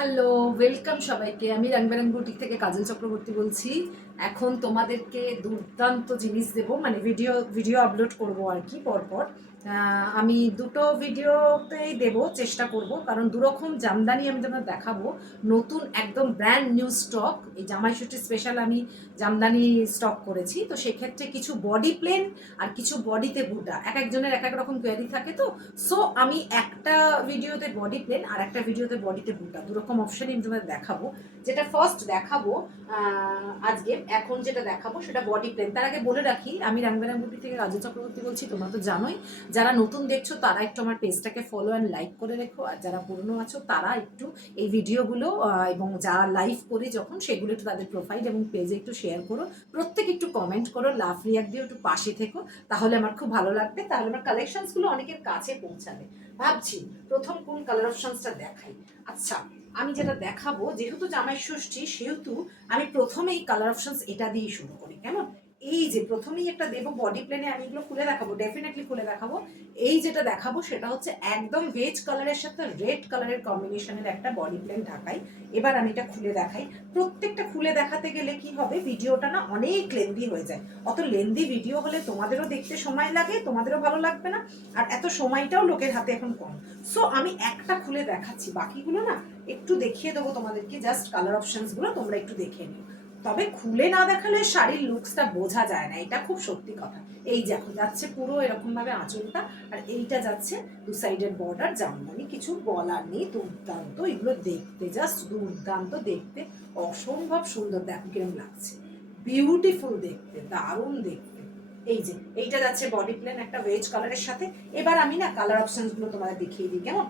Hello, welcome সবাইকে। আমি রংবেরং boutique থেকে কাজল চক্রবর্তী বলছি। এখন তোমাদেরকে দুর্দান্ত জিনিস দেবো, মানে ভিডিও ভিডিও আপলোড করবো আর কি পরপর। আমি দুটো ভিডিওতেই দেবো, চেষ্টা করব, কারণ দুরকম জামদানি আমি তোমাদের দেখাবো। নতুন একদম ব্র্যান্ড নিউ স্টক, এই জামাইষষ্ঠী স্পেশাল আমি জামদানি স্টক করেছি। তো সেক্ষেত্রে কিছু বডি প্লেন আর কিছু বডিতে বুটা, এক একজনের এক এক রকম কোয়ারি থাকে। তো সো আমি একটা ভিডিওতে বডি প্লেন আর একটা ভিডিওতে বডিতে বুটা, দুরকম অপশানই আমি তোমাদের দেখাবো। যেটা ফার্স্ট দেখাবো আজকে, এখন যেটা দেখাবো সেটা বডি প্লেন। তার আগে বলে রাখি, আমি রাংবেরাং বুটিক থেকে কাজল চক্রবর্তী বলছি। তোমরা তো জানোই, যারা নতুন দেখছো তারা একটু আমার পেজটাকে ফলো অ্যান্ড লাইক করে রেখো, আর যারা পুরনো আছো তারা একটু এই ভিডিওগুলো এবং যা লাইভ করি যখন, সেগুলো একটু তাদের প্রোফাইল এবং পেজে একটু শেয়ার করো। প্রত্যেক একটু কমেন্ট করো, লাভ রিয়াক্ট দিয়ে একটু পাশে থেকো, তাহলে আমার খুব ভালো লাগবে। তাহলে আমার কালেকশনসগুলো অনেকের কাছে পৌঁছাবে। ভাবছি প্রথম কোন কালার অপশনসটা দেখাই। আচ্ছা, আমি যেটা দেখাবো, যেহেতু জামাই ষষ্ঠী সেহেতু আমি প্রথমেই কালার অপশনস এটা দিয়ে শুরু করি, কেমন? এই যে প্রথমেই একটা দেবো বডি প্লেনে, আমি এগুলো খুলে দেখাবো, ডেফিনেটলি খুলে দেখাবো। এই যেটা দেখাবো সেটা হচ্ছে একদম ভেজ কালারের সাথে রেড কালারের কম্বিনেশনের একটা বডি প্লেন ঢাকাই। এবার আমি এটা খুলে দেখাই। প্রত্যেকটা খুলে দেখাতে গেলে কি হবে, ভিডিওটা না অনেক লেন্দি হয়ে যায়। অত লেন্দি ভিডিও হলে তোমাদেরও দেখতে সময় লাগে, তোমাদেরও ভালো লাগবে না, আর এত সময়টাও লোকের হাতে এখন কম। সো আমি একটা খুলে দেখাচ্ছি, বাকিগুলো না একটু দেখিয়ে দেবো তোমাদেরকে, জাস্ট কালার অপশনসগুলো তোমরা একটু দেখে নিও। তবে খুলে না দেখালে শাড়ির লুকসটা বোঝা যায় না, এটা খুব সত্যি কথা। এই দেখো যাচ্ছে পুরো এরকম ভাবে আঁচলটা, আর এইটা যাচ্ছে দু সাইডের বর্ডার জামদানি, কিছু বলার নেই, দুর্দান্ত। এগুলো দেখতে জাস্ট দুর্দান্ত দেখতে, অসম্ভব সুন্দর। দেখো কিরম লাগছে, বিউটিফুল দেখতে, দারুণ দেখতে। এই যে এইটা যাচ্ছে বডি প্লেন একটা ওয়েজ কালারের সাথে। এবার আমি না কালার অপশনসগুলো তোমাদের দেখিয়ে দিই, কেমন?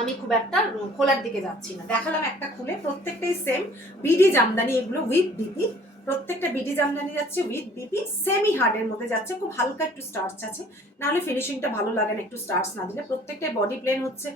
আমি খুব একটা খোলার দিকে যাচ্ছি না, দেখালাম একটা খুলে। প্রত্যেকটাই সেম বিডি জামদানি, এগুলো উইথ বিপি। প্রত্যেকটা বিডি জামদানি যাচ্ছে উইথ বিপি, সেমি হার্ডের মধ্যে যাচ্ছে, খুব হালকা একটু স্টার্চ আছে, নাহলে ফিনিশিংটা ভালো লাগে না একটু স্টার্চ না দিলে। প্রত্যেকটাই বডি প্লেন হচ্ছে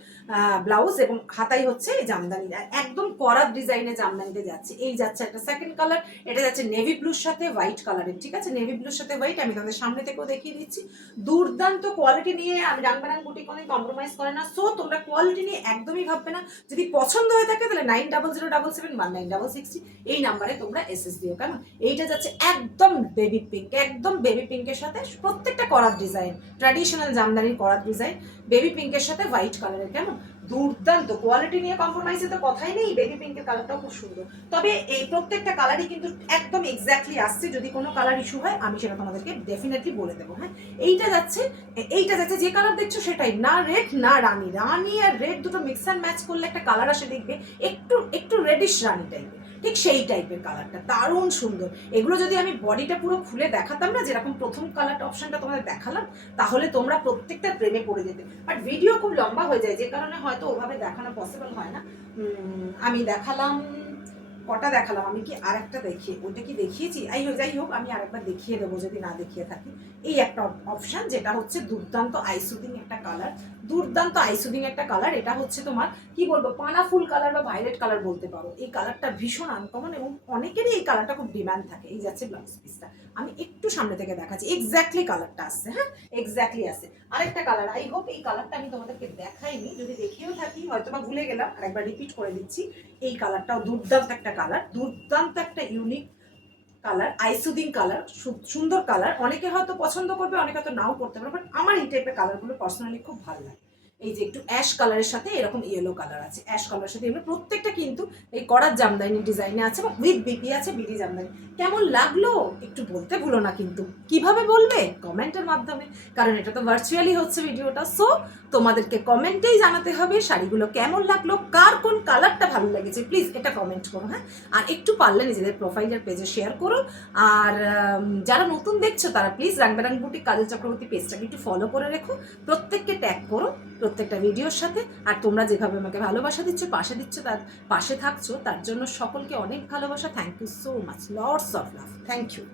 ব্লাউজ, এবং হাতাই হচ্ছে জামদানি, একদম করাত ডিজাইনে জামদানিতে যাচ্ছে। এই যাচ্ছে একটা সেকেন্ড কালার, এটা যাচ্ছে নেভি ব্লুর সাথে হোয়াইট কালারের, ঠিক আছে? নেভি ব্লুর সাথে হোয়াইট, আমি তাদের সামনে থেকেও দেখিয়ে দিচ্ছি। দুর্দান্ত কোয়ালিটি নিয়ে আমি রাংবেরাং বুটিক কোনো কম্প্রোমাইজ করে না। সো তোমরা কোয়ালিটি নিয়ে একদমই ভাববে না। যদি পছন্দ হয়ে থাকে তাহলে 9007771966 এই নাম্বারে তোমরা এসএস দিও, কেমন? এইটা যাচ্ছে একদম বেবি পিঙ্ক, একদম বেবি পিঙ্কের সাথে প্রত্যেকটা করার ডিজাইন, ট্র্যাডিশনাল জামদানির করার ডিজাইন, বেবি পিঙ্কের সাথে হোয়াইট কালারের, কেমন? দুর্দান্ত কোয়ালিটি নিয়ে কম্প্রোমাইজে তো কথাই নেই। বেবি পিঙ্কের কালারটাও খুব সুন্দর। তবে এই প্রত্যেকটা কালারই কিন্তু একদম এক্স্যাক্টলি আসছে। যদি কোনো কালার ইস্যু হয় আমি সেটা তোমাদেরকে ডেফিনেটলি বলে দেবো। হ্যাঁ, এইটা যাচ্ছে যে কালার দেখছো সেটাই, না রেড না রানি। রানি আর রেড দুটো মিক্স অ্যান্ড ম্যাচ করলে একটা কালার আসে, দেখবে একটু একটু রেডিশ রানি টাইপের, ঠিক সেই টাইপের কালারটা, দারুণ সুন্দর। এগুলো যদি আমি বডিটা পুরো খুলে দেখাতাম না, যেরকম প্রথম কালারটা অপশনটা তোমাদের দেখালাম, তাহলে তোমরা প্রত্যেকটা প্রেমে পড়ে যেতে। বাট ভিডিও খুব লম্বা হয়ে যায়, যে কারণে হয়তো ওভাবে দেখানো পসিবল হয় না। আমি দেখালাম কটা দেখালাম, আমি কি আর একটা দেখিয়ে, ওইটা কি দেখিয়েছি? যাই হোক আমি আরেকবার দেখিয়ে দেবো যদি না দেখিয়ে থাকি। এই একটা অপশন, যেটা হচ্ছে দুর্দান্ত আইসুদিং একটা কালার, দুর্দান্ত আইসুদিং একটা কালার। এটা হচ্ছে তোমার কি বলবো, পানা ফুল কালার বা ভায়োলেট কালার বলতে পারো। এই কালারটা ভীষণ আনকমন এবং অনেকেরই এই কালারটা খুব ডিমান্ড থাকে। এই যাচ্ছে ব্লাউজ পিসটা, আমি একটু সামনে থেকে দেখাচ্ছি, এক্স্যাক্টলি কালারটা আসছে। হ্যাঁ, এক্স্যাক্টলি আসছে। আরেকটা কালার, আই হোপ এই কালারটা আমি তোমাদেরকে দেখাইনি, যদি দেখিয়েও থাকি হয়তো বা ভুলে গেলাম, আরেকবার রিপিট করে দিচ্ছি। এই কালারটাও দুর্দান্ত একটা কালার, দুর্দান্ত একটা ইউনিক কালার, আইসুদিং কালার, সুন্দর কালার। অনেকে হয়তো পছন্দ করবে, অনেকে হয়তো নাও করতে পারবে, বাট আমার এই টাইপের কালারগুলো পার্সোনালি খুব ভালো লাগে। এই যে একটু অ্যাশ কালারের সাথে এরকম ইয়েলো কালার আছে, অ্যাশ কালারের সাথে এগুলো প্রত্যেকটা কিন্তু এই করার জামদানি ডিজাইনে আছে, এবং উইথ বিপি আছে, বিডি জামদানি। কেমন লাগলো একটু বলতে ভুলো না কিন্তু। কিভাবে বলবে? কমেন্টের মাধ্যমে, কারণ এটা তো ভার্চুয়ালি হচ্ছে ভিডিওটা। সো তোমাদেরকে কমেন্টেই জানাতে হবে শাড়িগুলো কেমন লাগলো, কার কোন কালারটা ভালো লেগেছে, প্লিজ এটা কমেন্ট করো। হ্যাঁ, আর একটু পারলে নিজেদের প্রোফাইলের পেজে শেয়ার করো। আর যারা নতুন দেখছো তারা প্লিজ রাংবেরাং বুটিক কাজল চক্রবর্তী পেজটাকে একটু ফলো করে রেখো, প্রত্যেককে ট্যাগ করো প্রত্যেকটা ভিডিওর সাথে। আর তোমরা যেভাবে আমাকে ভালোবাসা দিচ্ছ, পাশে দিচ্ছ, তার পাশে থাকছো, তার জন্য সকলকে অনেক ভালোবাসা। Thank you so much, lots of love, thank you.